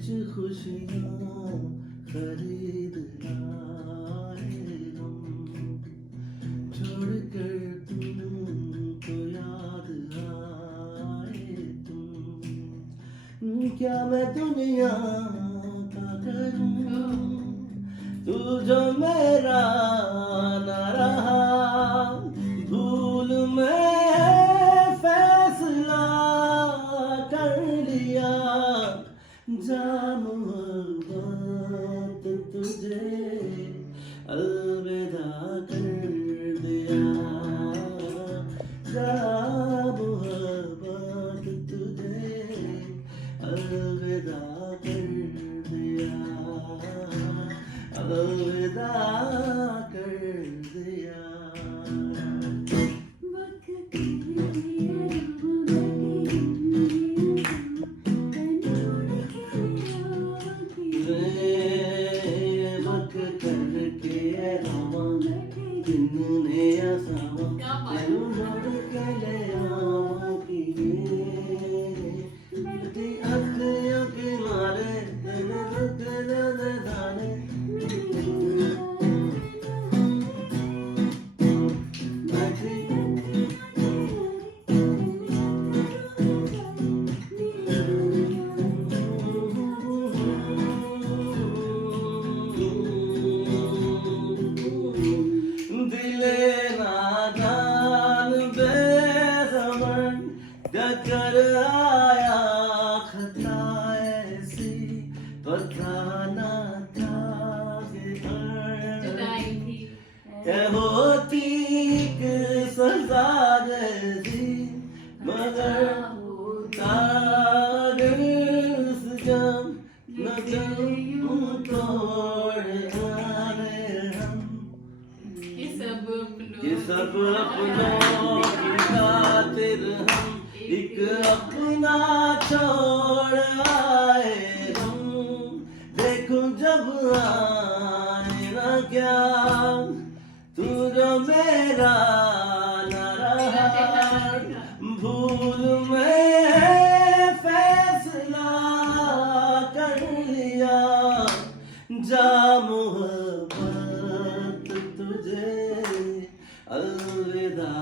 कुछ खुशियाँ खरीद लाए हम, छोड़ कर तुमको याद आए तुम। क्या मैं दुनिया का करूं, तू जो मेरा न रहा, भूल मैं फैसला कर लिया। जा मोहब्बत तुझे अलविदा कर दिया, जा मोहब्बत तुझे अलविदा कर दिया, अलविदा कर दिया। कर आया खता ऐसी, पता न था कि होती कि सजा जैसी, मगर होता जब नजर तोड़ आए हम, ये सब अपनों की खातिर हम एक अपना छोड़ आए हम। देखो जब आए ना क्या, तू जो मेरा न रहा, भूल में फैसला कर लिया। जा मोहब्बत तुझे अलविदा